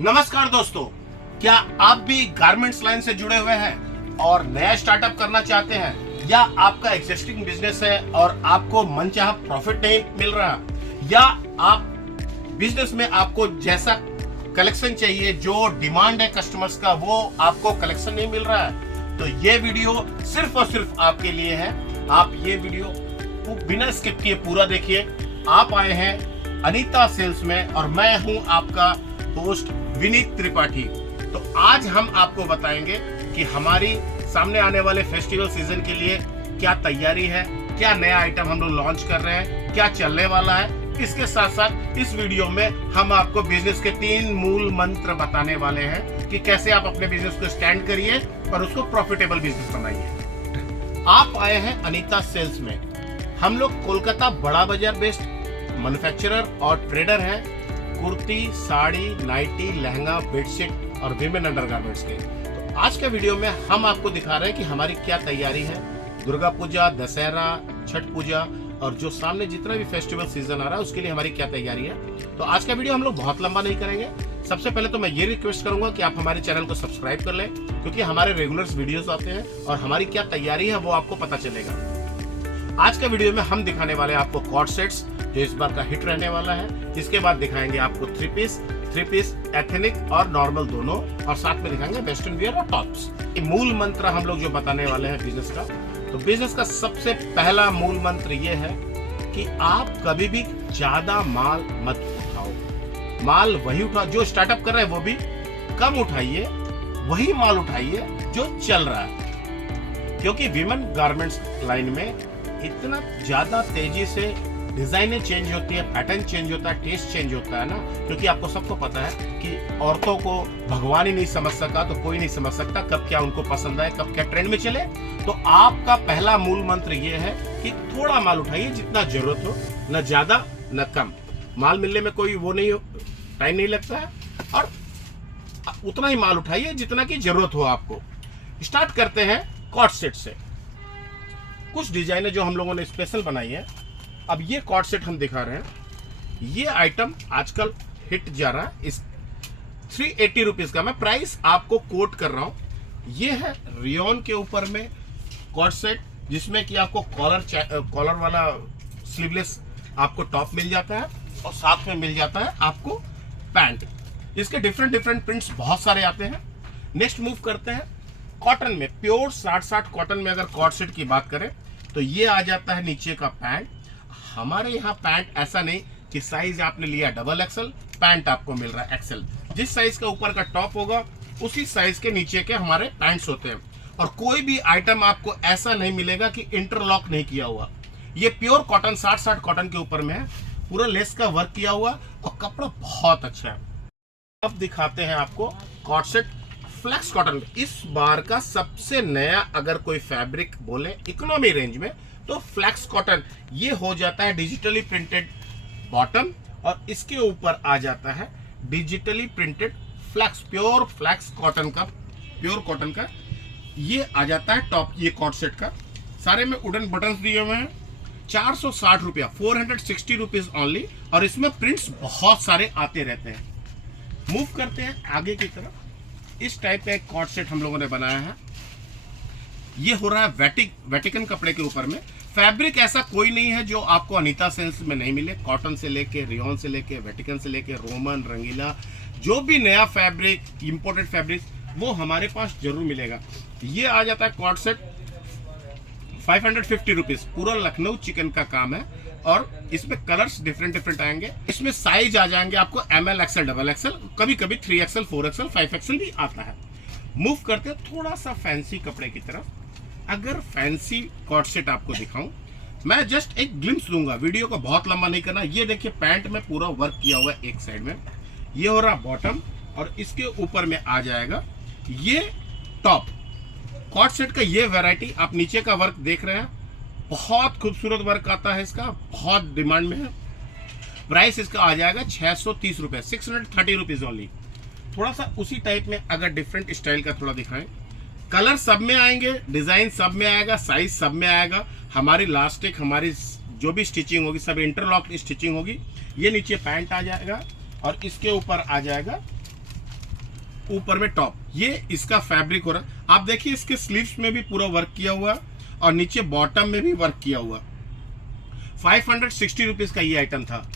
नमस्कार दोस्तों, क्या आप भी गारमेंट्स लाइन से जुड़े हुए हैं और नया स्टार्टअप करना चाहते हैं, या आपका एग्जिस्टिंग बिजनेस है और आपको मनचाहा प्रॉफिट नहीं मिल रहा, या आप बिजनेस में आपको जैसा कलेक्शन चाहिए, जो डिमांड है कस्टमर्स का, वो आपको कलेक्शन नहीं मिल रहा है, तो ये वीडियो सिर्फ और सिर्फ आपके लिए है। आप ये वीडियो बिना स्किप किए पूरा देखिए। आप आए हैं अनीता सेल्स में और मैं हूं आपका होस्ट विनीत त्रिपाठी। तो आज हम आपको बताएंगे कि हमारी सामने आने वाले फेस्टिवल सीजन के लिए क्या तैयारी है, क्या नया आइटम हम लोग लॉन्च कर रहे हैं, क्या चलने वाला है। इसके साथ साथ इस वीडियो में हम आपको बिजनेस के 3 मूल मंत्र बताने वाले हैं कि कैसे आप अपने बिजनेस को स्टैंड करिए और उसको प्रॉफिटेबल बिजनेस बनाइए। आप आए हैं अनीता सेल्स में। हम लोग कोलकाता बड़ा बाजार बेस्ड मैन्युफैक्चरर और ट्रेडर हैं कुर्ती, साड़ी, नाइटी, लहंगा, बेडशीट और विमेन अंडरगारमेंट्स के। तो आज के वीडियो में हम आपको दिखा रहे हैं कि हमारी क्या तैयारी है। दुर्गा पूजा, दशहरा, छठ पूजा और जो सामने जितना भी फेस्टिवल सीजन आ रहा है उसके लिए हमारी क्या तैयारी है। तो आज का वीडियो हम लोग बहुत लंबा नहीं करेंगे। सबसे पहले तो मैं ये रिक्वेस्ट करूंगा कि आप हमारे चैनल को सब्सक्राइब कर लें, क्योंकि हमारे रेगुलर वीडियोस आते हैं और हमारी क्या तैयारी है वो आपको पता चलेगा। आज के वीडियो में हम दिखाने वाले हैं आपको कॉर्ड सेट्स, जो इस बार का हिट रहने वाला है। इसके बाद दिखाएंगे आपको थ्री पीस एथनिक और नॉर्मल दोनों, और साथ में दिखाएंगे वेस्टर्न वियर और टॉप्स। ये मूल मंत्र हम लोग जो बताने वाले हैं बिजनेस का। तो बिजनेस का सबसे पहला मूल मंत्र ये है कि आप कभी भी ज्यादा माल मत उठाओ। माल वही उठाओ जो स्टार्टअप कर रहे हैं, वो भी कम उठाइए, वही माल उठाइए जो चल रहा है। क्योंकि विमेन गारमेंट्स लाइन में इतना ज्यादा तेजी से डिजाइनें चेंज होती है, पैटर्न चेंज होता है, टेस्ट चेंज होता है ना। क्योंकि आपको सबको पता है कि औरतों को भगवान ही नहीं समझ सका तो कोई नहीं समझ सकता कब क्या उनको पसंद आए, कब क्या ट्रेंड में चले। तो आपका पहला मूल मंत्र ये है कि थोड़ा माल उठाइए, जितना जरूरत हो, न ज्यादा न कम। माल मिलने में कोई वो नहीं, टाइम नहीं लगता है, और उतना ही माल उठाइए जितना की जरूरत हो आपको। स्टार्ट करते हैं कॉर्ड सेट से। कुछ डिजाइनें जो हम लोगों ने स्पेशल बनाई है। अब ये कॉर्ड सेट हम दिखा रहे हैं। ये आइटम आजकल हिट जा रहा है। इस 380 रुपीज का मैं प्राइस आपको कोट कर रहा हूं। ये है रियोन के ऊपर में कॉर्ड सेट, जिसमें कि आपको कॉलर वाला स्लीवलेस आपको टॉप मिल जाता है और साथ में मिल जाता है आपको पैंट। इसके डिफरेंट प्रिंट्स बहुत सारे आते हैं। नेक्स्ट मूव करते हैं कॉटन में। प्योर 60 कॉटन में अगर कॉर्ड सेट की बात करें तो ये आ जाता है नीचे का पैंट। हमारे यहाँ पैंट ऐसा नहीं कि साइज आपने लिया डबल एक्सल, पैंट आपको मिल रहा है एक्सल। जिस साइज का ऊपर का टॉप होगा उसी साइज के नीचे के हमारे पैंट्स होते हैं। और कोई भी आइटम आपको ऐसा नहीं मिलेगा कि इंटरलॉक नहीं किया हुआ। ये प्योर कॉटन 60 कॉटन के ऊपर में है, पूरा लेस का वर्क किया हुआ और कपड़ा बहुत अच्छा है। अब दिखाते हैं आपको कॉर्ड सेट फ्लेक्स कॉटन। इस बार का सबसे नया अगर कोई फैब्रिक बोले इकोनॉमी रेंज में तो फ्लेक्स कॉटन। ये हो जाता है डिजिटली प्रिंटेड बॉटम और इसके ऊपर आ जाता है digitally printed flex, pure flex cotton का, प्योर कॉटन का ये आ जाता है टॉप। ये कॉर्ड सेट का सारे में वुडन बटन्स दिए हुए हैं। 460 रुपया, 460 रुपीज ओनली। और इसमें प्रिंट्स बहुत सारे आते रहते हैं। मूव करते हैं आगे की तरफ। इस टाइप का एक कॉर्ड सेट हम लोगों ने बनाया है। ये हो रहा है वेटिकन कपड़े के ऊपर में। फैब्रिक ऐसा कोई नहीं है जो आपको अनीता सेल्स में नहीं मिले। कॉटन से लेके, रियोन से लेके, वेटिकन से लेके, रोमन, रंगीला, जो भी नया फैब्रिक, इंपोर्टेड फैब्रिक, वो हमारे पास जरूर मिलेगा। ये आ जाता है कॉर्ड सेट 550 रुपीज। पूरा लखनऊ चिकन का काम है और इसमें कलर्स डिफरेंट आएंगे। इसमें साइज आ जाएंगे आपको ML, XL, डबल XL, कभी कभी 3XL, 4XL, 5XL भी आता है। मूव करते हैं थोड़ा सा फैंसी कपड़े की तरफ। अगर फैंसी कॉर्ड सेट आपको दिखाऊं, मैं जस्ट एक ग्लिम्स दूंगा, वीडियो को बहुत लंबा नहीं करना। ये देखिए पैंट में पूरा वर्क किया हुआ है एक साइड में। ये हो रहा बॉटम और इसके ऊपर में आ जाएगा ये टॉप। कॉर्ड सेट का ये वैरायटी आप नीचे का वर्क देख रहे हैं, बहुत खूबसूरत वर्क आता है इसका, बहुत डिमांड में है। प्राइस इसका आ जाएगा 630 रुपए, 630 रुपीज ओनली। थोड़ा सा उसी टाइप में अगर डिफरेंट स्टाइल का थोड़ा दिखाएं, कलर सब में आएंगे, डिजाइन सब में आएगा, साइज सब में आएगा। हमारी लास्टिक, हमारी जो भी स्टिचिंग होगी सब इंटरलॉक स्टिचिंग होगी। ये नीचे पैंट आ जाएगा और इसके ऊपर आ जाएगा ऊपर में टॉप, ये इसका फैब्रिक हो रहा है। आप देखिए इसके स्लीव्स में भी पूरा वर्क किया हुआ और नीचे बॉटम में भी वर्क किया हुआ। 560 रुपीज का ये आइटम था।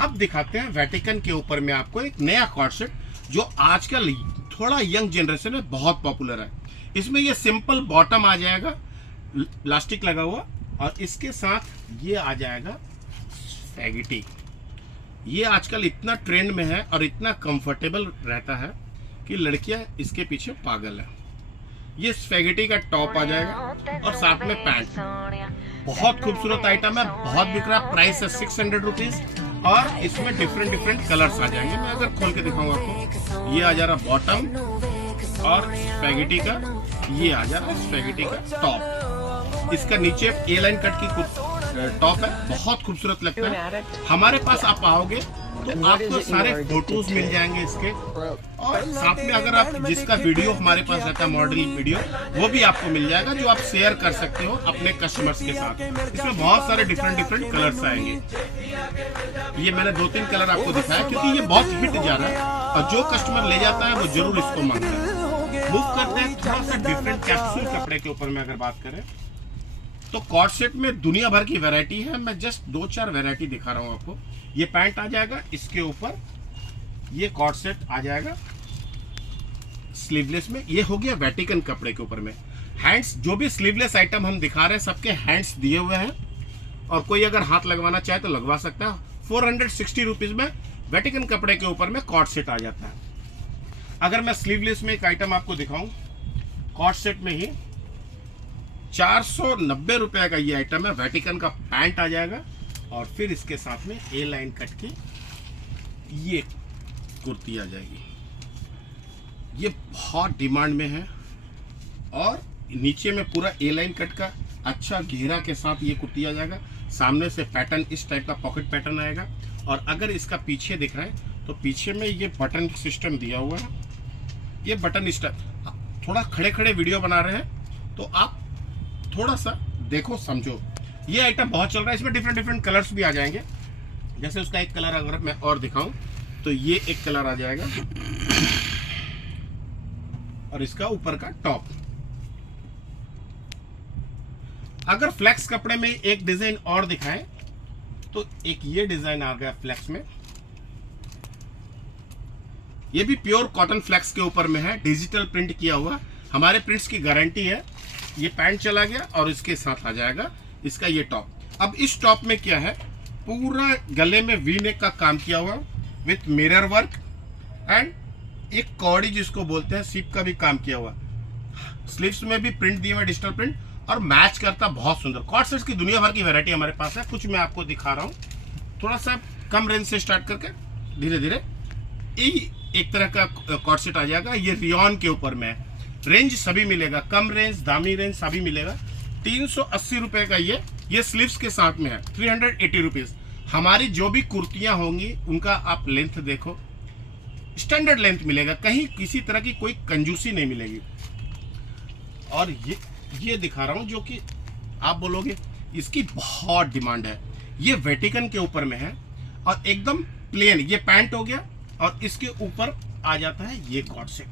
अब दिखाते हैं वेटिकन के ऊपर में आपको एक नया कॉर्ड सेट जो आजकल थोड़ा यंग जनरेशन में बहुत पॉपुलर है। इसमें ये सिंपल बॉटम आ जाएगा, प्लास्टिक लगा हुआ, और इसके साथ ये आ जाएगा स्पैगेटी। ये आजकल इतना ट्रेंड में है और इतना कंफर्टेबल रहता है कि लड़कियां इसके पीछे पागल है। ये स्पैगेटी का टॉप आ जाएगा और साथ में पैंट। बहुत खूबसूरत आइटम है, बहुत बिक रहा है। प्राइस है 600 रुपीज और इसमें डिफरेंट कलर्स आ जाएंगे। मैं अगर खोल के दिखाऊंगा आपको, ये आ जा रहा बॉटम और स्पैगेटी का, ये आ जा रहा स्पैगेटी का टॉप। इसका नीचे ए लाइन कट की टॉप है, बहुत खूबसूरत लगता है। हमारे पास आप आओगे तो आपको सारे फोटोज मिल जाएंगे इसके, और साथ में अगर आप जिसका वीडियो हमारे पास रहता है मॉडलिंग वीडियो, वो भी आपको मिल जाएगा जो आप शेयर कर सकते हो अपने कस्टमर्स के साथ। इसमें बहुत सारे डिफरेंट कलर्स आएंगे। ये मैंने 2-3 कलर आपको दिखाया क्योंकि ये बहुत हिट जा रहा है और जो कस्टमर ले जाता है वो जरूर इसको मांगता है। मूव करते हैं थोड़ा सा डिफरेंट कैप्सूल कपड़े के ऊपर में अगर बात करें तो कॉर्ड सेट में दुनिया भर की वैरायटी है। मैं जस्ट 2-4 वैरायटी दिखा रहा हूँ आपको। ये पैंट आ जाएगा, इसके ऊपर ये कॉर्ड सेट आ जाएगा स्लीवलेस में। ये हो गया वेटिकन कपड़े के ऊपर में। हैंड्स, जो भी स्लीवलेस आइटम हम दिखा रहे हैं सबके हैंड्स दिए हुए हैं, और कोई अगर हाथ लगवाना चाहे तो लगवा सकता है। 460 रुपीज में वेटिकन कपड़े के ऊपर में कॉर्ड सेट आ जाता है। अगर मैं स्लीवलेस में एक आइटम आपको दिखाऊं, कॉर्ड सेट में ही 490 रुपए का ये आइटम है। वेटिकन का पैंट आ जाएगा और फिर इसके साथ में ए लाइन कट की ये कुर्ती आ जाएगी। ये बहुत डिमांड में है और नीचे में पूरा ए लाइन कट का अच्छा घेरा के साथ ये कुर्ती आ जाएगा। सामने से पैटर्न इस टाइप का पॉकेट पैटर्न आएगा, और अगर इसका पीछे दिख रहा है तो पीछे में ये बटन सिस्टम दिया हुआ है। ये बटन इस टाइप, थोड़ा खड़े खड़े वीडियो बना रहे हैं तो आप थोड़ा सा देखो समझो। ये आइटम बहुत चल रहा है, इसमें डिफरेंट कलर्स भी आ जाएंगे। जैसे उसका एक कलर अगर मैं और दिखाऊं तो ये एक कलर आ जाएगा, और इसका ऊपर का टॉप। अगर फ्लेक्स कपड़े में एक डिजाइन और दिखाएं तो एक ये डिजाइन आ गया फ्लेक्स में। ये भी प्योर कॉटन फ्लेक्स के ऊपर में है, डिजिटल प्रिंट किया हुआ। हमारे प्रिंट्स की गारंटी है। ये पैंट चला गया और इसके साथ आ जाएगा इसका ये टॉप। अब इस टॉप में क्या है, पूरा गले में वी नेक का काम किया हुआ विथ मिरर वर्क एंड एक कौड़ी जिसको बोलते हैं सिप का भी काम किया हुआ। स्लीव्स में भी प्रिंट दिया हुआ, डिजिटल प्रिंट, और मैच करता बहुत सुंदर। कॉर्ड सेट्स की दुनिया भर की वैरायटी हमारे पास है। कुछ मैं आपको दिखा रहा हूँ, थोड़ा सा कम रेंज से स्टार्ट करके धीरे धीरे एक तरह का कॉर्ड सेट आ जाएगा। ये रियॉन के ऊपर में है। रेंज सभी मिलेगा, कम रेंज, दामी रेंज सभी मिलेगा। 380 रुपए का ये स्लीव्स के साथ में है। 380 रुपीज। हमारी जो भी कुर्तियां होंगी उनका आप लेंथ देखो, स्टैंडर्ड लेंथ मिलेगा, कहीं किसी तरह की कोई कंजूसी नहीं मिलेगी। और ये दिखा रहा हूं जो कि आप बोलोगे इसकी बहुत डिमांड है। ये वेटिकन के ऊपर में है और एकदम प्लेन। ये पैंट हो गया और इसके ऊपर आ जाता है ये कॉर्ड सेट।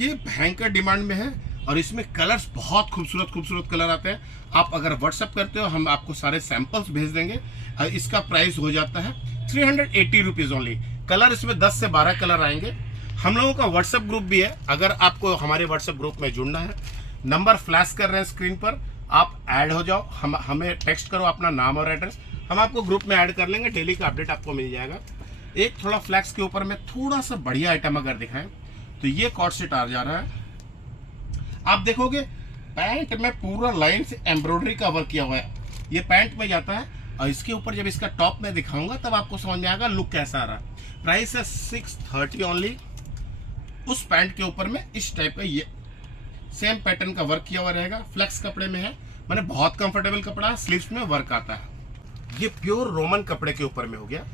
ये भयंकर डिमांड में है और इसमें कलर्स बहुत खूबसूरत कलर आते हैं। आप अगर व्हाट्सएप करते हो हम आपको सारे सैंपल्स भेज देंगे। इसका प्राइस हो जाता है 380 रुपीज ओनली। कलर इसमें 10 से 12 कलर आएंगे। हम लोगों का व्हाट्सएप ग्रुप भी है। अगर आपको हमारे व्हाट्सएप ग्रुप में जुड़ना है, नंबर फ्लैश कर रहे हैं स्क्रीन पर, आप ऐड हो जाओ। हमें टेक्स्ट करो अपना नाम और एड्रेस, हम आपको ग्रुप में ऐड कर लेंगे। डेली का अपडेट आपको मिल जाएगा। एक थोड़ा फ्लैक्स के ऊपर में थोड़ा सा बढ़िया आइटम अगर दिखाएं तो ये कॉर्ड सेट आ जा रहा है। आप देखोगे पैंट में पूरा लाइन से एम्ब्रॉयडरी का वर्क किया हुआ है। ये पैंट में जाता है और इसके ऊपर जब इसका टॉप में दिखाऊंगा तब आपको समझ में आएगा लुक कैसा आ रहा है। प्राइस है 630 ओनली। उस पैंट के ऊपर में इस टाइप का ये सेम पैटर्न का वर्क किया हुआ रहेगा। फ्लेक्स कपड़े में है, मैंने बहुत कंफर्टेबल कपड़ा है। स्लीव्स में वर्क आता है। ये प्योर रोमन कपड़े के ऊपर में हो गया।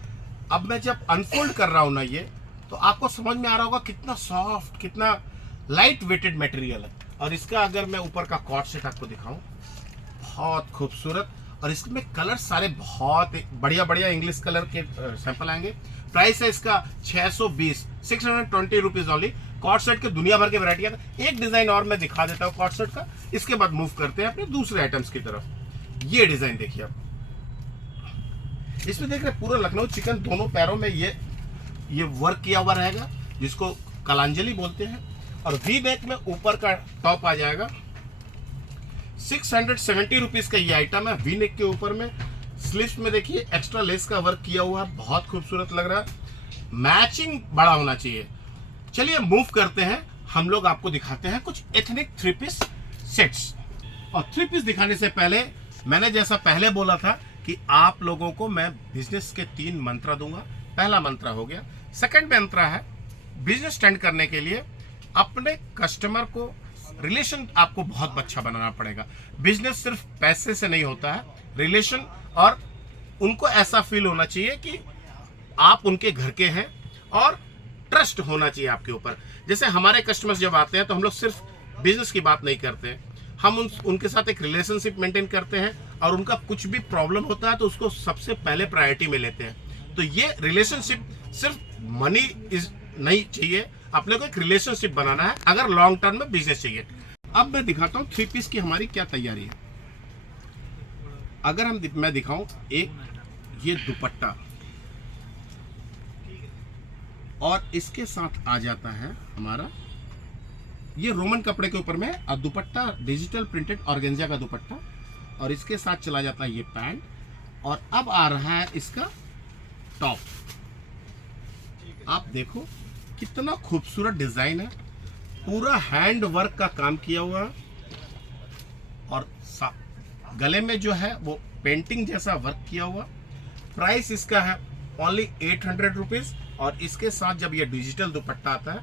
अब मैं जब अनफोल्ड कर रहा हूं ना ये, तो आपको समझ में आ रहा होगा कितना सॉफ्ट, कितना लाइट वेटेड मटेरियल है। और इसका अगर मैं ऊपर का कॉर्ड सेट आपको दिखाऊं, बहुत खूबसूरत, और इसमें कलर सारे बहुत बढ़िया इंग्लिश कलर के सैंपल आएंगे। प्राइस है इसका 620, 620 रुपीज ओनली। कॉर्ड सेट के दुनिया भर के वैरायटी है। एक डिजाइन और मैं दिखा देता हूँ कॉर्ड सेट का, इसके बाद मूव करते हैं अपने दूसरे आइटम्स की तरफ। ये डिजाइन देखिए आप, इसमें देख रहे पूरा लखनऊ चिकन दोनों पैरों में ये वर्क किया हुआ रहेगा, जिसको कलांजलि बोलते हैं। और वी नेक में ऊपर का टॉप आ जाएगा। 670 रुपीज का ये आइटम है। वी नेक के ऊपर में स्लीव्स में देखिए एक्स्ट्रा लेस का वर्क किया हुआ है, बहुत खूबसूरत लग रहा है। मैचिंग बड़ा होना चाहिए। चलिए मूव करते हैं, हम लोग आपको दिखाते हैं कुछ एथनिक 3 पीस सेट्स। और 3 पीस दिखाने से पहले मैंने जैसा पहले बोला था कि आप लोगों को मैं बिजनेस के 3 मंत्र दूंगा। पहला मंत्र हो गया। सेकंड मंत्र है बिजनेस स्टैंड करने के लिए अपने कस्टमर को रिलेशन आपको बहुत अच्छा बनाना पड़ेगा। बिजनेस सिर्फ पैसे से नहीं होता है, रिलेशन, और उनको ऐसा फील होना चाहिए कि आप उनके घर के हैं और ट्रस्ट होना चाहिए आपके ऊपर। जैसे हमारे कस्टमर्स जब आते हैं तो हम लोग सिर्फ बिजनेस की बात नहीं करते हैं, हम उनके साथ एक रिलेशनशिप मेंटेन करते हैं, और उनका कुछ भी प्रॉब्लम होता है तो उसको सबसे पहले प्रायोरिटी में लेते हैं। तो ये रिलेशनशिप सिर्फ मनी इज नहीं चाहिए, अपने को एक रिलेशनशिप बनाना है अगर लॉन्ग टर्म में बिजनेस चाहिए। अब मैं दिखाता हूँ 3 पीस की हमारी क्या तैयारी है। अगर मैं दिखाऊं एक ये दुपट्टा, और इसके साथ आ जाता है हमारा ये रोमन कपड़े के ऊपर में, और दुपट्टा डिजिटल प्रिंटेड ऑर्गेन्जा का दुपट्टा, और इसके साथ चला जाता है ये पैंट, और अब आ रहा है इसका टॉप। आप देखो कितना खूबसूरत डिजाइन है, पूरा हैंड वर्क का काम किया हुआ है, और गले में जो है वो पेंटिंग जैसा वर्क किया हुआ। प्राइस इसका है ओनली 800 रुपीज, और इसके साथ जब ये डिजिटल दुपट्टा आता है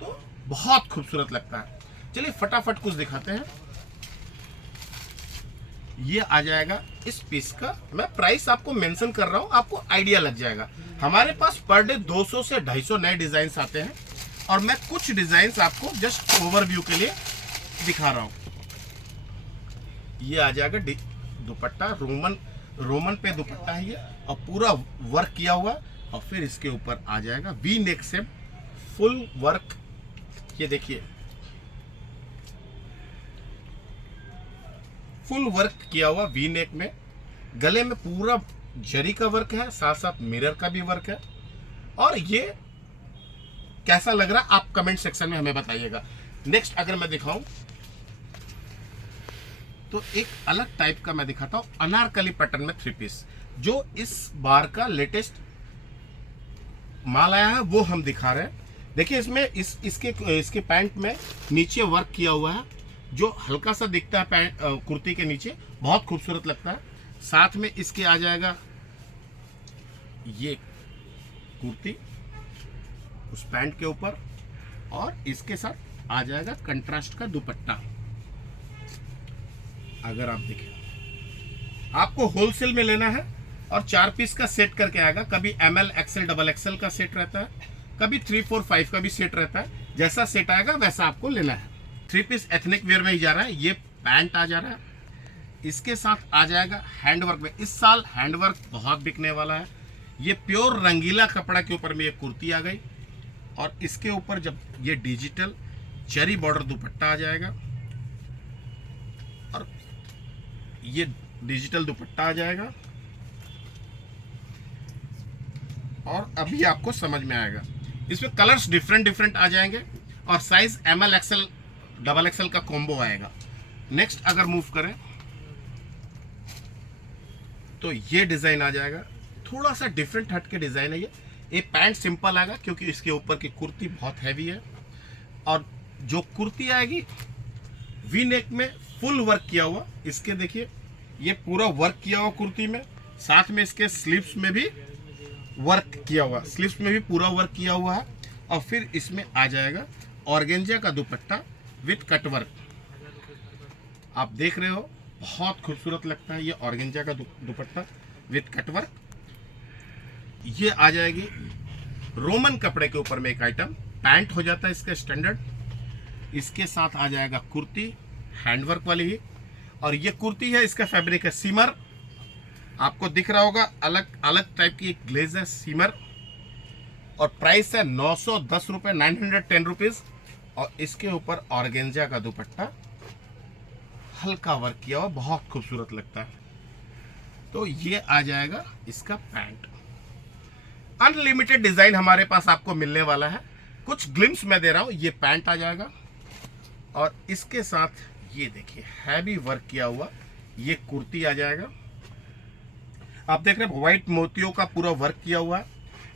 तो बहुत खूबसूरत लगता है। चलिए फटाफट कुछ दिखाते हैं। ये आ जाएगा इस पीस का, मैं प्राइस आपको मेंशन कर रहा हूं, आपको आइडिया लग जाएगा। हमारे पास पर डे 200 से 250 नए डिजाइन आते हैं, और मैं कुछ डिजाइन आपको जस्ट ओवरव्यू के लिए दिखा रहा हूं। ये आ जाएगा दुपट्टा, रोमन पे दुपट्टा है ये, और पूरा वर्क किया हुआ, और फिर इसके ऊपर आ जाएगा वी नेक से फुल वर्क। ये देखिए फुल वर्क किया हुआ वी नेक में, गले में पूरा जरी का वर्क है, साथ साथ मिरर का भी वर्क है। और ये कैसा लग रहा है आप कमेंट सेक्शन में हमें बताइएगा। नेक्स्ट अगर मैं दिखाऊं तो एक अलग टाइप का मैं दिखाता हूं, अनारकली पैटर्न में 3 पीस, जो इस बार का लेटेस्ट माल आया है वो हम दिखा रहे हैं। देखिए इसमें इसके पैंट में नीचे वर्क किया हुआ है, जो हल्का सा दिखता है पैंट कुर्ती के नीचे, बहुत खूबसूरत लगता है। साथ में इसके आ जाएगा ये कुर्ती उस पैंट के ऊपर, और इसके साथ आ जाएगा कंट्रास्ट का दुपट्टा। अगर आप देखें, आपको होलसेल में लेना है और 4 पीस का सेट करके आएगा। कभी ML XL XXL का सेट रहता है, कभी 3 4 5 का भी सेट रहता है। जैसा सेट आएगा वैसा आपको लेना है। 3 पीस एथनिक वेयर में ही जा रहा है। ये पैंट आ जा रहा है, इसके साथ आ जाएगा हैंडवर्क में। इस साल हैंडवर्क बहुत बिकने वाला है। ये प्योर रंगीला कपड़ा के ऊपर में ये कुर्ती आ गई, और इसके ऊपर जब ये डिजिटल चेरी बॉर्डर दुपट्टा आ जाएगा, और ये डिजिटल दुपट्टा आ जाएगा, और अभी आपको समझ में आएगा। इसमें कलर्स डिफरेंट आ जाएंगे, और साइज ML XL XXL का कॉम्बो आएगा। नेक्स्ट अगर मूव करें तो ये डिजाइन आ जाएगा, थोड़ा सा डिफरेंट हट के डिजाइन है ये पैंट सिंपल आएगा क्योंकि इसके ऊपर की कुर्ती बहुत हैवी है, और जो कुर्ती आएगी वी नेक में फुल वर्क किया हुआ। इसके देखिए ये पूरा वर्क किया हुआ कुर्ती में, साथ में इसके स्लीव्स में भी वर्क किया हुआ, स्लीव्स में भी पूरा वर्क किया हुआ है। और फिर इसमें आ जाएगा ऑर्गेन्जा का दुपट्टा विथ कटवर्क। आप देख रहे हो बहुत खूबसूरत लगता है ये ऑर्गेन्जा का दुपट्टा विथ कटवर्क। ये आ जाएगी रोमन कपड़े के ऊपर में एक आइटम, पैंट हो जाता है इसका स्टैंडर्ड। इसके साथ आ जाएगा कुर्ती हैंडवर्क वाली ही, और ये कुर्ती है, इसका फैब्रिक है सीमर। आपको दिख रहा होगा अलग अलग टाइप की एक ग्लेज है सीमर। और प्राइस है 910 रुपये, 910 रुपीज। और इसके ऊपर ऑर्गेंजा का दुपट्टा, हल्का वर्क किया हुआ, बहुत खूबसूरत लगता है। तो ये आ जाएगा इसका पैंट। अनलिमिटेड डिजाइन हमारे पास आपको मिलने वाला है। कुछ ग्लिम्स मैं दे रहा हूं। ये पैंट आ जाएगा और इसके साथ ये देखिए हैवी वर्क किया हुआ ये कुर्ती आ जाएगा। आप देख रहे हैं व्हाइट मोतियों का पूरा वर्क किया हुआ है।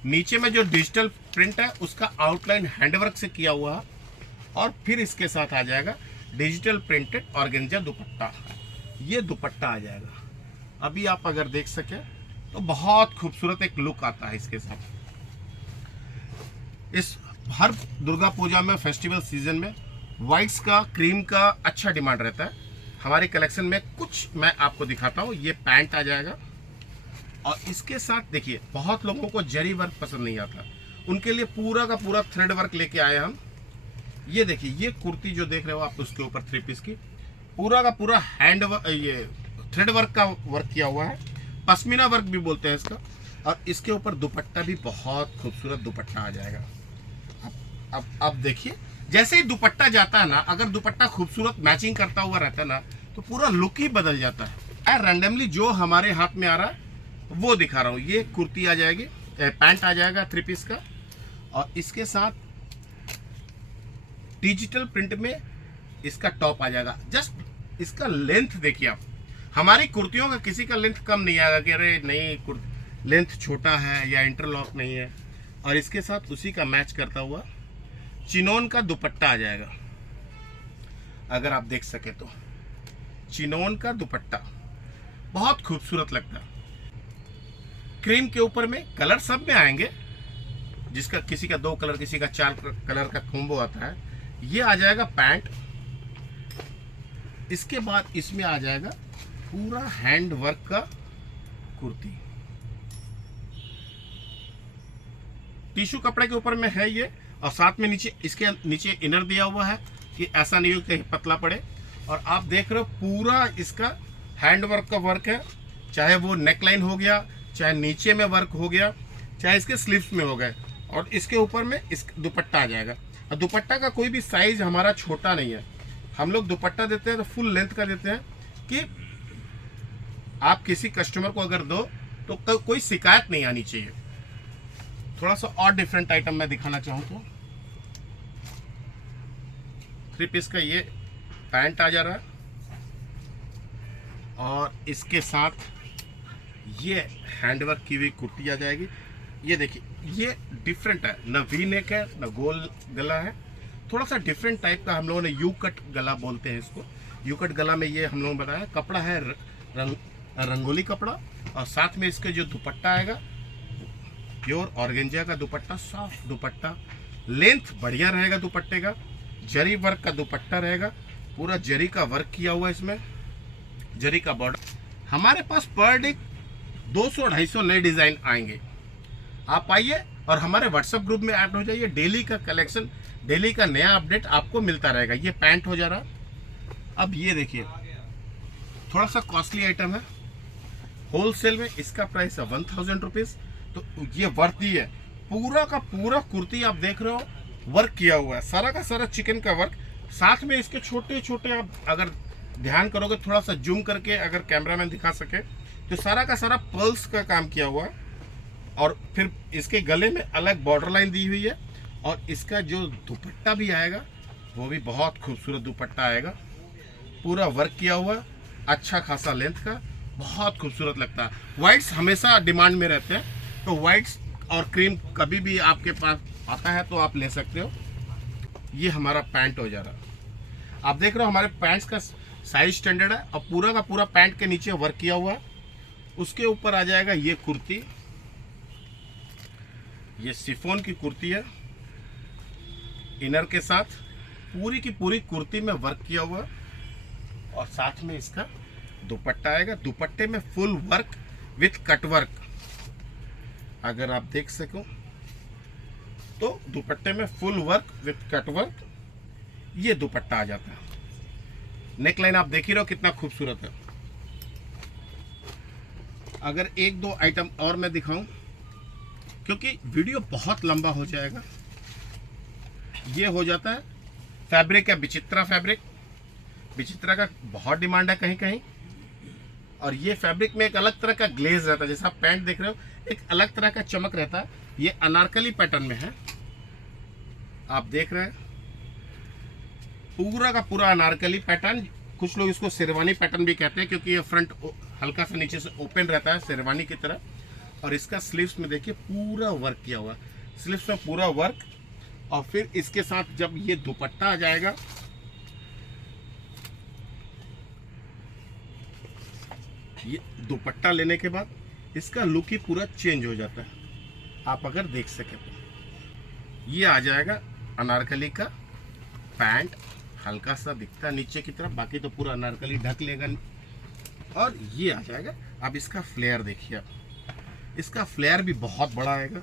नीचे में जो डिजिटल प्रिंट है उसका आउटलाइन हैंडवर्क से किया हुआ है। और फिर इसके साथ आ जाएगा डिजिटल प्रिंटेड ऑर्गेन्जा दुपट्टा। ये दुपट्टा आ जाएगा। अभी आप अगर देख सके तो बहुत खूबसूरत एक लुक आता है इसके साथ। इस हर दुर्गा पूजा में, फेस्टिवल सीजन में व्हाइट्स का, क्रीम का अच्छा डिमांड रहता है। हमारे कलेक्शन में कुछ मैं आपको दिखाता हूँ। ये पैंट आ जाएगा और इसके साथ देखिए बहुत लोगों को जरी वर्क पसंद नहीं आता, उनके लिए पूरा का पूरा थ्रेड वर्क लेके आए हम। ये देखिए ये कुर्ती जो देख रहे हो आप, उसके ऊपर 3 पीस की पूरा का पूरा हैंड वर्क, ये थ्रेड वर्क का वर्क किया हुआ है। पश्मीना वर्क भी बोलते हैं इसका। और इसके ऊपर दुपट्टा भी बहुत खूबसूरत दुपट्टा आ जाएगा। अब देखिए जैसे ही दुपट्टा जाता है ना, अगर दुपट्टा खूबसूरत मैचिंग करता हुआ रहता है ना, तो पूरा लुक ही बदल जाता है। रैंडमली जो हमारे हाथ में आ रहा है वो दिखा रहा हूँ। ये कुर्ती आ जाएगी, पैंट आ जाएगा 3 पीस का। और इसके साथ डिजिटल प्रिंट में इसका टॉप आ जाएगा। जस्ट इसका लेंथ देखिए आप, हमारी कुर्तियों का किसी का लेंथ कम नहीं आएगा कि अरे नहीं लेंथ छोटा है या इंटरलॉक नहीं है। और इसके साथ उसी का मैच करता हुआ चिनोन का दुपट्टा आ जाएगा। अगर आप देख सके तो चिनोन का दुपट्टा बहुत खूबसूरत लगता है। क्रीम के ऊपर में कलर सब में आएंगे, जिसका किसी का 2 कलर, किसी का 4 कलर का कॉम्बो आता है। ये आ जाएगा पैंट। इसके बाद इसमें आ जाएगा पूरा हैंड वर्क का कुर्ती, टिश्यू कपड़े के ऊपर में है ये। और साथ में नीचे इसके नीचे इनर दिया हुआ है कि ऐसा नहीं हो कहीं पतला पड़े। और आप देख रहे हो पूरा इसका हैंड वर्क का वर्क है, चाहे वो नेक लाइन हो गया, चाहे नीचे में वर्क हो गया, चाहे इसके स्लीव्स में हो गए। और इसके ऊपर में इस दुपट्टा आ जाएगा। और दुपट्टा का कोई भी साइज हमारा छोटा नहीं है। हम लोग दुपट्टा देते हैं तो फुल लेंथ का देते हैं कि आप किसी कस्टमर को अगर दो तो कोई शिकायत नहीं आनी चाहिए। थोड़ा सा और डिफरेंट आइटम मैं दिखाना चाहूँ तो 3 पीस का ये पैंट आ जा रहा है। और इसके साथ ये हैंडवर्क की हुई कुर्ती आ जाएगी। ये देखिए ये डिफरेंट है, न वी नेक है न गोल गला है, थोड़ा सा डिफरेंट टाइप का। हम लोगों ने यू कट गला बोलते हैं इसको। यू कट गला में ये हम लोगों ने बताया। कपड़ा है रंगोली कपड़ा। और साथ में इसके जो दुपट्टा आएगा प्योर ऑर्गेंजा का दुपट्टा, सॉफ्ट दुपट्टा, लेंथ बढ़िया रहेगा दुपट्टे का। जरी वर्क का दुपट्टा रहेगा, पूरा जरी का वर्क किया हुआ इसमें, जरी का बॉर्डर। हमारे पास पर डे 200-250 नए डिजाइन आएंगे। आप आइए और हमारे व्हाट्सएप ग्रुप में ऐड हो जाइए। डेली का कलेक्शन, डेली का नया अपडेट आपको मिलता रहेगा। ये पैंट हो जा रहा। अब ये देखिए थोड़ा सा कॉस्टली आइटम है, होलसेल में इसका प्राइस है 1000 रुपीज। तो ये वर्दी है। पूरा का पूरा कुर्ती आप देख रहे हो वर्क किया हुआ है, सारा का सारा चिकन का वर्क। साथ में इसके छोटे छोटे, आप अगर ध्यान करोगे थोड़ा सा जूम करके अगर कैमरामैन दिखा सके तो सारा का सारा पर्ल्स का काम किया हुआ है। और फिर इसके गले में अलग बॉर्डर लाइन दी हुई है। और इसका जो दुपट्टा भी आएगा वो भी बहुत खूबसूरत दुपट्टा आएगा, पूरा वर्क किया हुआ, अच्छा खासा लेंथ का, बहुत खूबसूरत लगता है। वाइट्स हमेशा डिमांड में रहते हैं, तो वाइट्स और क्रीम कभी भी आपके पास आता है तो आप ले सकते हो। ये हमारा पैंट हो जा रहा है। आप देख रहे हो हमारे पैंट्स का साइज स्टैंडर्ड है और पूरा का पूरा पैंट के नीचे वर्क किया हुआ है। उसके ऊपर आ जाएगा ये कुर्ती, ये शिफॉन की कुर्ती है, इनर के साथ पूरी की पूरी कुर्ती में वर्क किया हुआ। और साथ में इसका दुपट्टा आएगा। दुपट्टे में full work with cut work. अगर आप देख सको तो दुपट्टे में full work with cut work ये दुपट्टा आ जाता है। नेक लाइन आप देख ही रहो कितना खूबसूरत है। अगर 1-2 आइटम और मैं दिखाऊं, क्योंकि वीडियो बहुत लंबा हो जाएगा। ये हो जाता है फैब्रिक है विचित्रा फैब्रिक। विचित्रा का बहुत डिमांड है कहीं कहीं। और ये फैब्रिक में एक अलग तरह का ग्लेज रहता है, जैसा आप पैंट देख रहे हो एक अलग तरह का चमक रहता है। ये अनारकली पैटर्न में है, आप देख रहे हैं पूरा का पूरा अनारकली पैटर्न। कुछ लोग इसको शेरवानी पैटर्न भी कहते हैं, क्योंकि ये फ्रंट हल्का सा नीचे से ओपन रहता है शेरवानी की तरह। और इसका स्लीव्स में देखिए पूरा वर्क किया हुआ, स्लीव्स में पूरा वर्क। और फिर इसके साथ जब ये दुपट्टा आ जाएगा, ये दुपट्टा लेने के बाद इसका लुक ही पूरा चेंज हो जाता है। आप अगर देख सके तो ये आ जाएगा अनारकली का पैंट, हल्का सा दिखता है नीचे की तरफ, बाकी तो पूरा अनारकली ढक लेगा। और ये आ जाएगा। अब इसका फ्लेयर देखिए, आप इसका फ्लेयर भी बहुत बड़ा आएगा।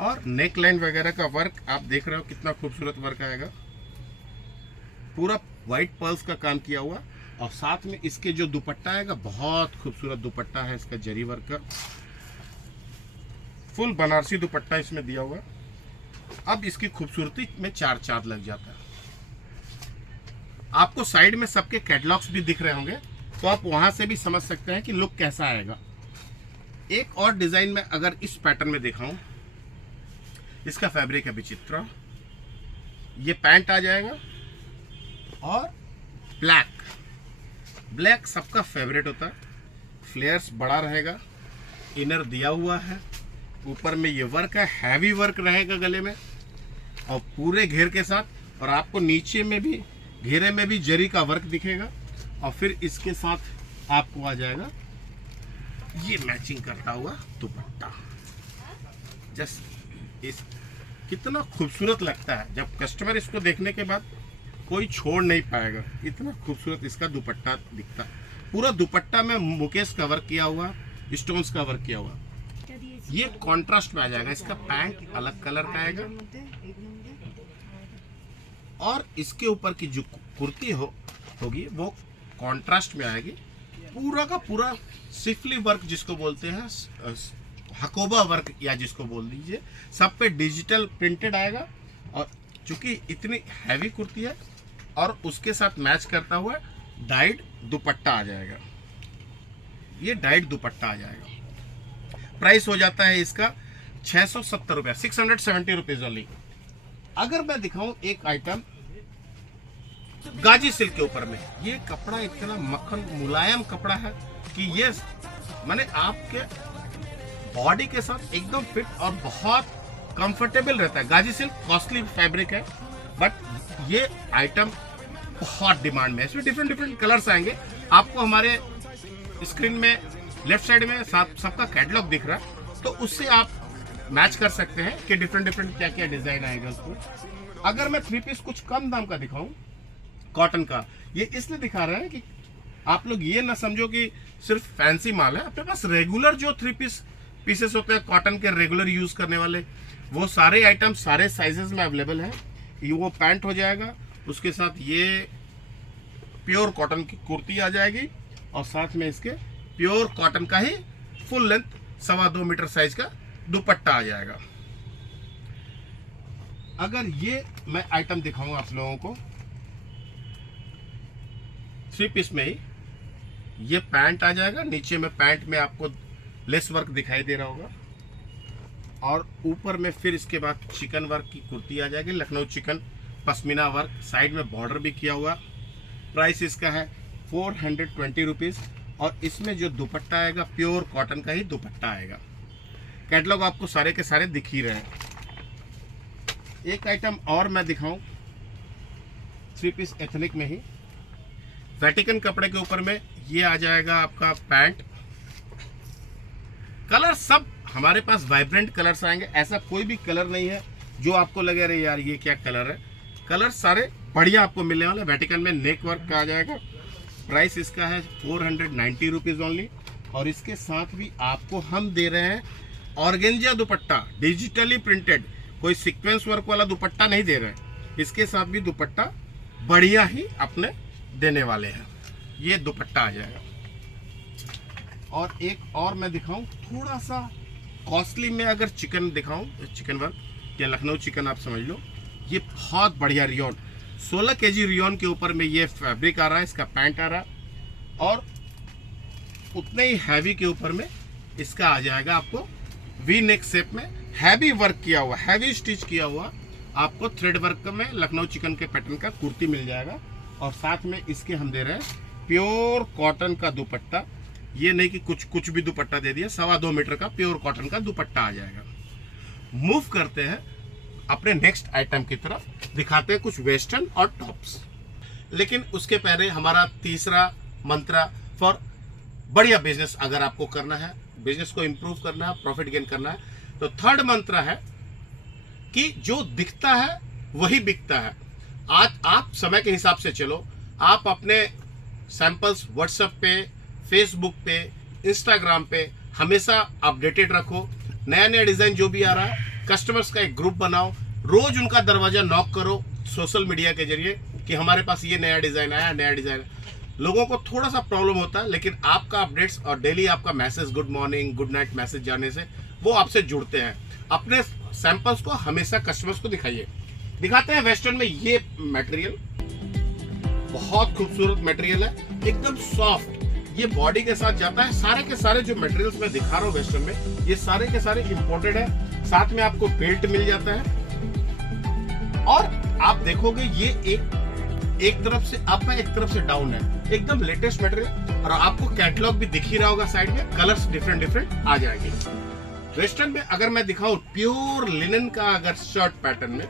और नेक लाइन वगैरह का वर्क आप देख रहे हो कितना खूबसूरत वर्क आएगा, पूरा वाइट पर्ल्स का काम किया हुआ। और साथ में इसके जो दुपट्टा आएगा बहुत खूबसूरत दुपट्टा है इसका, जरी वर्क का फुल बनारसी दुपट्टा इसमें दिया हुआ। अब इसकी खूबसूरती में चार चांद लग जाता है। आपको साइड में सबके कैटलॉग्स भी दिख रहे होंगे, तो आप वहां से भी समझ सकते हैं कि लुक कैसा आएगा। एक और डिजाइन में अगर इस पैटर्न में दिखाऊं, इसका फैब्रिक है विचित्रा। ये पैंट आ जाएगा और ब्लैक सबका फेवरेट होता है। फ्लेयर्स बड़ा रहेगा, इनर दिया हुआ है, ऊपर में ये वर्क है, हैवी वर्क रहेगा गले में और पूरे घेर के साथ। और आपको नीचे में भी घेरे में भी जरी का वर्क दिखेगा। और फिर इसके साथ आपको आ जाएगा ये मैचिंग करता हुआ दुपट्टा। जस्ट इस कितना खूबसूरत लगता है, जब कस्टमर इसको देखने के बाद कोई छोड़ नहीं पाएगा। इतना खूबसूरत इसका दुपट्टा दिखता है। पूरा दुपट्टा में मुकेश का वर्क किया हुआ, स्टोन्स का वर्क किया हुआ। ये कॉन्ट्रास्ट में आ जाएगा। इसका पैंट अलग कलर का आएगा और इसके ऊपर की जो कुर्ती होगी वो कॉन्ट्रास्ट में आएगी। पूरा का पूरा सिफली वर्क जिसको बोलते हैं, हकोबा वर्क या जिसको बोल दीजिए, सब पे डिजिटल प्रिंटेड आएगा। और चूंकि इतनी हैवी कुर्ती है और उसके साथ मैच करता हुआ डाइड दुपट्टा आ जाएगा। ये डाइड दुपट्टा आ जाएगा। प्राइस हो जाता है इसका 670 रुपया, 670 रुपीज ओनली। अगर मैं दिखाऊं एक आइटम गाजी सिल्क के ऊपर में, ये कपड़ा इतना मक्खन मुलायम कपड़ा है कि ये माने आपके बॉडी के साथ एकदम फिट और बहुत कंफर्टेबल रहता है। गाजी सिल्क कॉस्टली फैब्रिक है, बट ये आइटम बहुत डिमांड में है। इसमें डिफरेंट कलर्स आएंगे। आपको हमारे स्क्रीन में लेफ्ट साइड में सबका कैटलॉग दिख रहा है, तो उससे आप मैच कर सकते हैं कि डिफरेंट क्या क्या डिजाइन आएगा उसको। अगर मैं थ्री पीस कुछ कम दाम का दिखाऊं कॉटन का, ये इसलिए दिखा रहे हैं कि आप लोग ये ना समझो कि सिर्फ फैंसी माल है। अपने पास रेगुलर जो थ्री पीसेस होते हैं कॉटन के, रेगुलर यूज करने वाले, वो सारे आइटम सारे साइजेस में अवेलेबल है। ये वो पैंट हो जाएगा, उसके साथ ये प्योर कॉटन की कुर्ती आ जाएगी और साथ में इसके प्योर कॉटन का ही फुल लेंथ 2.25 मीटर साइज का दुपट्टा आ जाएगा। अगर ये मैं आइटम दिखाऊंगा आप लोगों को थ्री पीस में ही, ये पैंट आ जाएगा। नीचे में पैंट में आपको लेस वर्क दिखाई दे रहा होगा और ऊपर में फिर इसके बाद चिकन वर्क की कुर्ती आ जाएगी, Lucknow chicken pashmina work, side में बॉर्डर भी किया हुआ। प्राइस इसका है 420 रुपीज़ और इसमें जो दुपट्टा आएगा प्योर कॉटन का ही दुपट्टा आएगा। कैटलॉग आपको सारे के सारे दिख ही रहे हैं। एक आइटम और मैं दिखाऊं थ्री पीस एथनिक में ही, वेटिकन कपड़े के ऊपर में ये आ जाएगा आपका पैंट। कलर सब हमारे पास वाइब्रेंट कलर्स आएंगे, ऐसा कोई भी कलर नहीं है जो आपको लगे अरे यार ये क्या कलर है। कलर सारे बढ़िया आपको मिलने वाले। वेटिकन में नेक वर्क का आ जाएगा। प्राइस इसका है 490 रुपीज़ ओनली और इसके साथ भी आपको हम दे रहे हैं ऑर्गेंजा दुपट्टा, डिजिटली प्रिंटेड, कोई सीक्वेंस वर्क वाला दुपट्टा नहीं दे रहे हैं। इसके साथ भी दुपट्टा बढ़िया ही अपने देने वाले हैं। ये दुपट्टा आ जाएगा। और एक और मैं दिखाऊं थोड़ा सा कॉस्टली में अगर चिकन दिखाऊं, चिकन वर्क या लखनऊ चिकन आप समझ लो, ये बहुत बढ़िया रियोन 16 केजी रियोन के ऊपर में ये फैब्रिक आ रहा है, इसका पैंट आ रहा है और उतने ही हैवी के ऊपर में इसका आ जाएगा आपको वी नेक शेप में हैवी वर्क किया हुआ, हैवी स्टिच किया हुआ आपको थ्रेड वर्क में लखनऊ चिकन के पैटर्न का कुर्ती मिल जाएगा। और साथ में इसके हम दे रहे हैं प्योर कॉटन का दुपट्टा। ये नहीं कि कुछ भी दुपट्टा दे दिया, 2.25 मीटर का प्योर कॉटन का दुपट्टा आ जाएगा। मूव करते हैं अपने नेक्स्ट आइटम की तरफ, दिखाते हैं कुछ वेस्टर्न और टॉप्स। लेकिन उसके पहले हमारा तीसरा मंत्र फॉर बढ़िया बिजनेस अगर आपको करना है, बिजनेस को इंप्रूव करना है, प्रॉफिट गेन करना है, तो थर्ड मंत्र है कि जो दिखता है वही बिकता है। आज आप समय के हिसाब से चलो, आप अपने सैंपल्स व्हाट्सएप पे, फेसबुक पे, इंस्टाग्राम पे हमेशा अपडेटेड रखो। नया नया डिजाइन जो भी आ रहा है, कस्टमर्स का एक ग्रुप बनाओ, रोज उनका दरवाजा नॉक करो सोशल मीडिया के जरिए कि हमारे पास ये नया डिजाइन आया, नया डिजाइन। लोगों को थोड़ा सा प्रॉब्लम होता है, लेकिन आपका अपडेट्स और डेली आपका message, good morning, good night message जाने से वो आपसे जुड़ते हैं। अपने सैंपल्स को हमेशा कस्टमर्स को दिखाइए। दिखाते हैं वेस्टर्न में ये मटेरियल, बहुत खूबसूरत मटेरियल है, एकदम सॉफ्ट, ये बॉडी के साथ जाता है। सारे के सारे जो मटेरियल्स मैं दिखा रहा हूँ वेस्टर्न में, ये सारे के सारे इंपोर्टेड है। साथ में आपको बेल्ट मिल जाता है और आप देखोगे ये एक तरफ से अप है, एक तरफ से डाउन है, एकदम लेटेस्ट मटेरियल। और आपको कैटलॉग भी दिख ही रहा होगा साइड में, कलर्स डिफरेंट डिफरेंट आ जाएंगे। वेस्टर्न में अगर मैं दिखाऊं प्योर लिनन का अगर शर्ट पैटर्न में,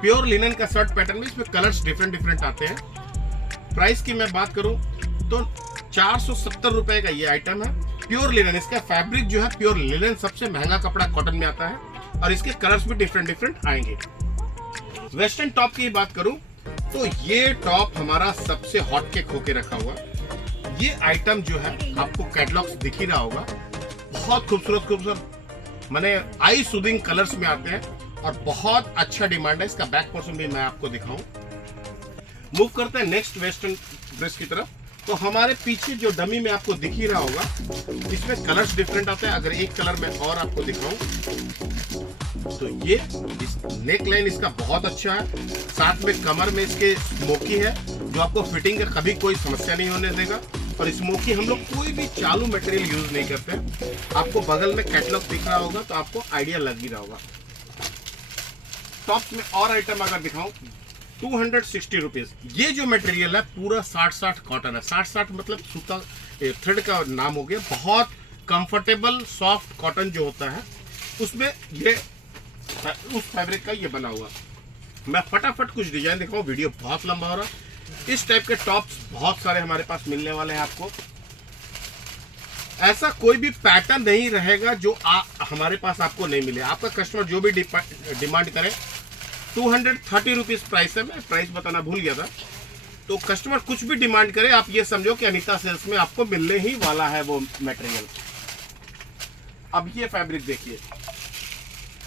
प्योर लिनन का शर्ट पैटर्न में इसमें कलर्स डिफरेंट डिफरेंट आते हैं। प्राइस की मैं बात करूं तो 470 रुपए का ये आइटम है, प्योर लिनन। इसका फैब्रिक जो है प्योर लिनन, सबसे महंगा कपड़ा कॉटन में आता है और इसके कलर्स भी डिफरेंट डिफरेंट आएंगे। वेस्टर्न टॉप की बात करूं तो ये टॉप हमारा सबसे हॉट केक होके रखा हुआ। ये आइटम जो है आपको कैटलॉग्स दिख ही रहा होगा, बहुत खूबसूरत खूबसूरत माने आई सूदिंग कलर्स में आते हैं और बहुत अच्छा डिमांड है। इसका बैक पोर्शन भी मैं आपको दिखाऊं। मूव करते हैं नेक्स्ट वेस्टर्न ड्रेस की तरफ। तो हमारे पीछे जो डमी में आपको दिख ही रहा होगा, इसमें कलर्स डिफरेंट आते हैं। अगर एक कलर में और आपको दिखाऊं तो ये नेक लाइन इसका बहुत अच्छा है, साथ में कमर में इसके स्मोकी है जो आपको फिटिंग का कभी कोई समस्या नहीं होने देगा। और स्मोकी हम लोग कोई भी चालू मटेरियल यूज नहीं करते। आपको बगल में कैटलॉग दिख रहा होगा तो आपको आइडिया लग ही रहा होगा। टॉप्स में और आइटम अगर दिखाऊं 260 रुपीज। ये जो मटेरियल है पूरा 60-60 कॉटन है। 60-60 मतलब सूता थ्रेड का नाम हो गया। बहुत कंफर्टेबल सॉफ्ट कॉटन जो होता है उसमें ये उस फैब्रिक का ये बना हुआ। मैं फटाफट कुछ डिजाइन दिखाऊं, वीडियो बहुत लंबा हो रहा है। इस टाइप के टॉप्स बहुत सारे हमारे पास मिलने वाले हैं आपको। ऐसा कोई भी पैटर्न नहीं रहेगा जो हमारे पास आपको नहीं मिले। आपका कस्टमर जो भी डिमांड करे, 230 रुपीज प्राइस है। मैं प्राइस बताना भूल गया था। तो कस्टमर कुछ भी डिमांड करे, आप ये समझो कि अनीता सेल्स में आपको मिलने ही वाला है वो मटेरियल। अब ये फैब्रिक देखिए,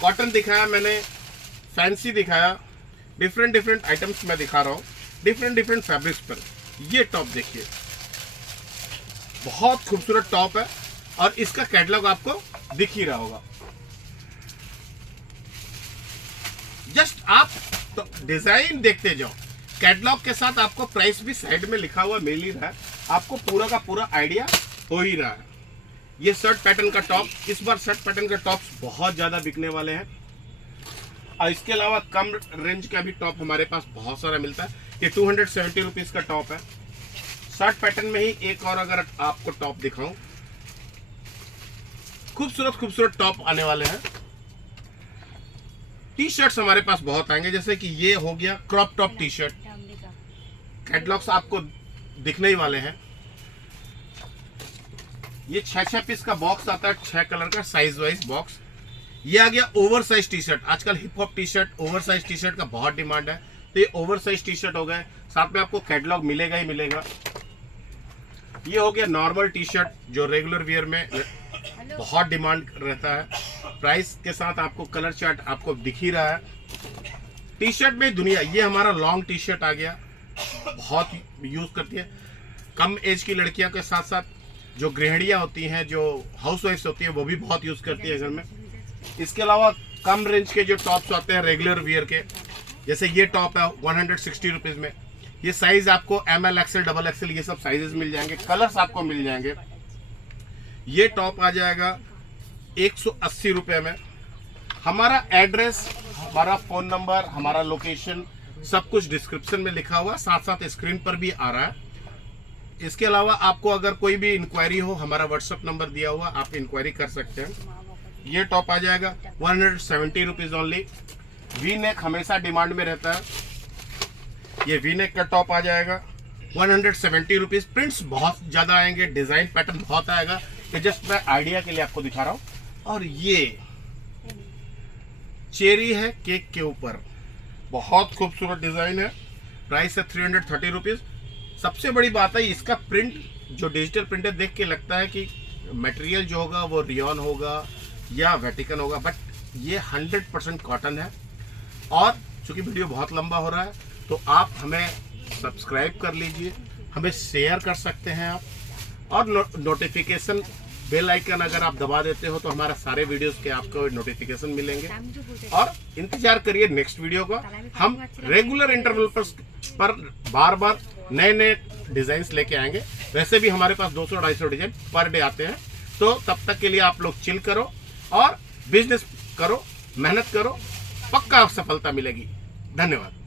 कॉटन दिखाया मैंने, फैंसी दिखाया, डिफरेंट डिफरेंट आइटम्स मैं दिखा रहा हूँ डिफरेंट डिफरेंट फैब्रिक्स पर। ये टॉप देखिए, बहुत खूबसूरत टॉप है और इसका कैटलॉग आपको दिख ही रहा होगा। जस्ट आप तो डिजाइन देखते जाओ, कैटलॉग के साथ आपको प्राइस भी साइड में लिखा हुआ मिल ही रहा है। आपको पूरा का पूरा आइडिया हो ही रहा है। ये शर्ट पैटर्न का टॉप, इस बार शर्ट पैटर्न के टॉप्स बहुत ज्यादा बिकने वाले हैं। और इसके अलावा कम रेंज का भी टॉप हमारे पास बहुत सारा मिलता है। ये 270 रुपीज का टॉप है। शर्ट पैटर्न में ही एक और अगर आपको टॉप दिखाऊं, खूबसूरत खूबसूरत टॉप आने वाले हैं। टी शर्ट्स हमारे पास बहुत आएंगे, जैसे कि ये हो गया crop top T shirt. Catalogues आपको दिखने ही वाले हैं। ये 6 पीस का बॉक्स आता है, 6 कलर का साइज वाइज बॉक्स। ये आ गया ओवर साइज टी शर्ट। आजकल hip hop T shirt, over size T shirt का बहुत डिमांड है, तो ये ओवर साइज टी शर्ट हो गए। साथ में आपको कैटलॉग मिलेगा ही मिलेगा। ये हो गया नॉर्मल टी शर्ट जो रेगुलर वियर में बहुत डिमांड रहता है। प्राइस के साथ आपको कलर चार्ट आपको दिख ही रहा है। टी शर्ट में दुनिया, ये हमारा लॉन्ग टी शर्ट आ गया, बहुत यूज करती है कम एज की लड़कियों के साथ साथ जो गृहिणियाँ होती हैं, जो हाउस वाइफ्स होती हैं, वो भी बहुत यूज़ करती है घर में। इसके अलावा कम रेंज के जो टॉप्स आते हैं रेगुलर वियर के, जैसे ये टॉप है 160 रुपीज़ में। ये साइज़ आपको ML XL XXL ये सब साइजेस मिल जाएंगे, कलर्स आपको मिल जाएंगे। ये टॉप आ जाएगा 180 रुपये में। हमारा एड्रेस, हमारा फ़ोन नंबर, हमारा लोकेशन सब कुछ डिस्क्रिप्शन में लिखा हुआ, साथ साथ स्क्रीन पर भी आ रहा है। इसके अलावा आपको अगर कोई भी इंक्वायरी हो, हमारा व्हाट्सअप नंबर दिया हुआ, आप इंक्वायरी कर सकते हैं। ये टॉप आ जाएगा 170 रुपीज़ ओनली। वी नेक हमेशा डिमांड में रहता है। ये वी नेक का टॉप आ जाएगा 170 रुपीज़। प्रिंट्स बहुत ज़्यादा आएंगे, डिज़ाइन पैटर्न बहुत आएगा, ये जस्ट मैं आइडिया के लिए आपको दिखा रहा हूँ। और ये चेरी है केक के ऊपर, बहुत खूबसूरत डिज़ाइन है। प्राइस है 330 रुपीज़। सबसे बड़ी बात है इसका प्रिंट, जो डिजिटल प्रिंट है, देख के लगता है कि मटेरियल जो होगा वो रियॉन होगा या वेटिकन होगा, बट ये 100% कॉटन है। और चूँकि वीडियो बहुत लंबा हो रहा है तो आप हमें सब्सक्राइब कर लीजिए, हमें शेयर कर सकते हैं आप, और नोटिफिकेशन बेल आइकन अगर आप दबा देते हो तो हमारा सारे वीडियोस के आपको नोटिफिकेशन मिलेंगे। और इंतजार करिए नेक्स्ट वीडियो का। हम रेगुलर इंटरवल पर बार बार नए नए डिजाइन्स लेके आएंगे। वैसे भी हमारे पास 200-250 डिजाइन पर डे आते हैं। तो तब तक के लिए आप लोग चिल करो और बिजनेस करो, मेहनत करो, पक्का सफलता मिलेगी। धन्यवाद।